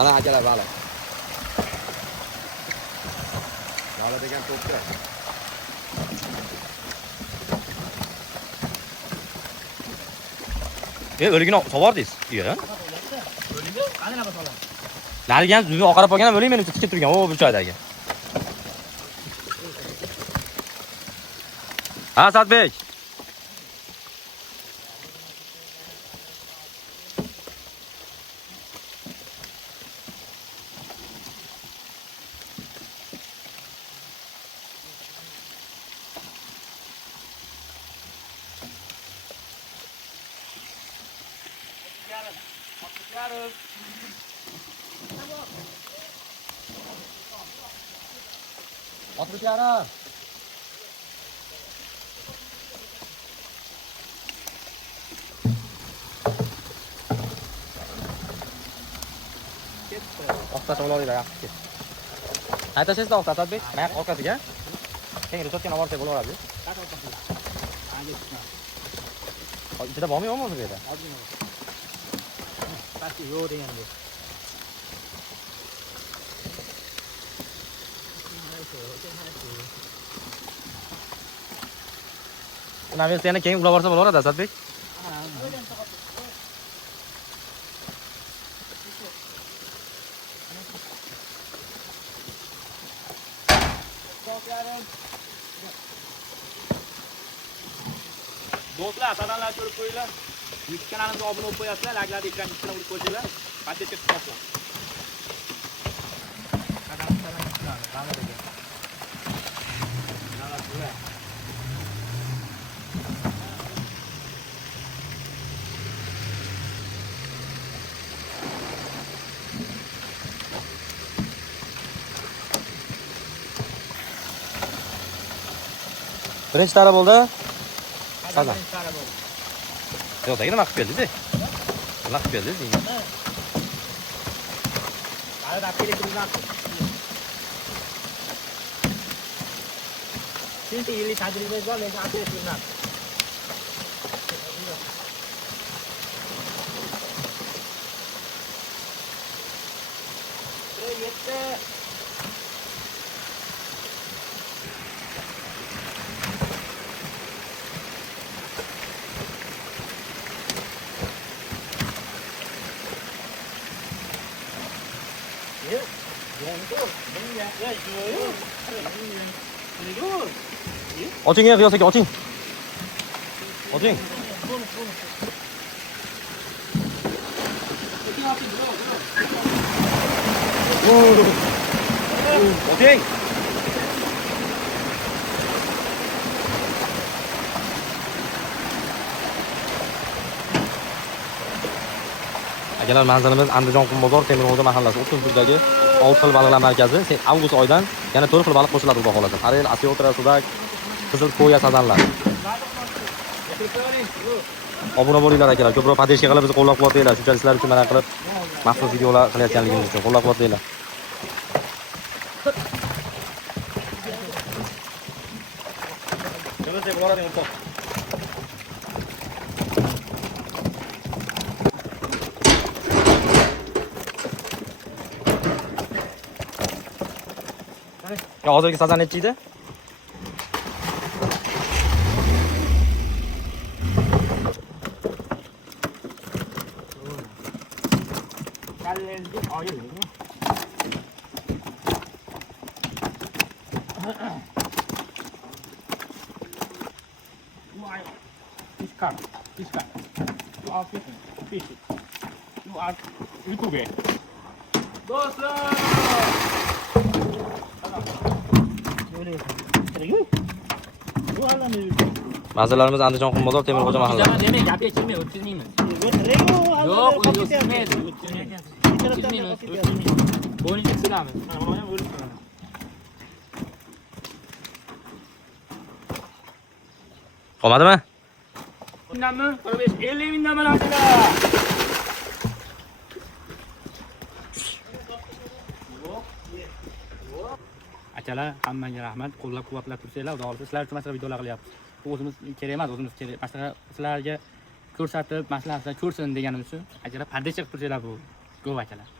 Ana akalar bali. Bali degan to'pdir. O'ligini sovardingiz. Yo'q. O'ligi qani nima solar? Narigan zuni oqarib qolgan o'lik meni tikib turgan. O bu joydagi. Ha, Sadbek. Otib yarim. Oqtash olaylar yaxshi. Aytasiz da Oqtash Sadbek, men orqasiga. Keyin risotgan oborsa bo'laveradi. Ichida bormi yo'qmi bu yerda? Pasti yo'q deganda. Navigatsiyani keyin ulab borsa bo'laveradi Sadbek. Do'stlar, sadanlar ko'rib qo'yinglar. YouTube kanalimizga obuna bo'lib qo'yasizlar, like'larni ekran ikkisini urib qo'yinglar. Paketga chiqasizlar. Birinchi tara bo'ldi. Sadan. Yo'q, dagina nima qilib keldingiz? Nima qilib keldingiz? Hali da keltirgan. Shuncha yillik tajribangiz bor, lekin aql etmayman. Yetti. Oching ya, G'iyos aka, oching. Oching. Oching. Akalar, manzilimiz Andijon Qumbozor Temiryo'l mahallasi 30-dagi Olti xil baliqlar markazi. Avgust oyidan yana 4 xil baliq qo'shiladi xudo xolasa. Arel, asyotra, sudak, qizil ko'ya sadanlar. Obuna bo'linglar akalar. Ko'proq podeshka qilib bizni qo'llab-quvvatlaylar. Shunchalik sizlar uchun mana qilib maxsus videolar qilayotganligimiz uchun qo'llab-quvvatlaylar. Kimizga boradi o'rtoq? Ya hozirgi sazan necha edi? Manzillarimiz Andijon Qumbozor Temiryo'l mahallasi. Demak, gapga chiqmay o'tkazmaymiz. Yo'q, o'tkazmaymiz. Bo'yincha silamiz. Qolmadimi? Mingdanmi? 50 mingdan mana akalar. Akalar, hammaga rahmat. Qo'llab-quvvatlab tursanglar, xudo xolasa sizlar uchun mana videolar qilyapmiz. Bu o'zimiz kerak emas, o'zimiz kerak. Boshqa sizlarga ko'rsatib, maslahatlar ko'rsin deganimiz uchun akalar parda chiqib tursanglar bu ko'p akalar.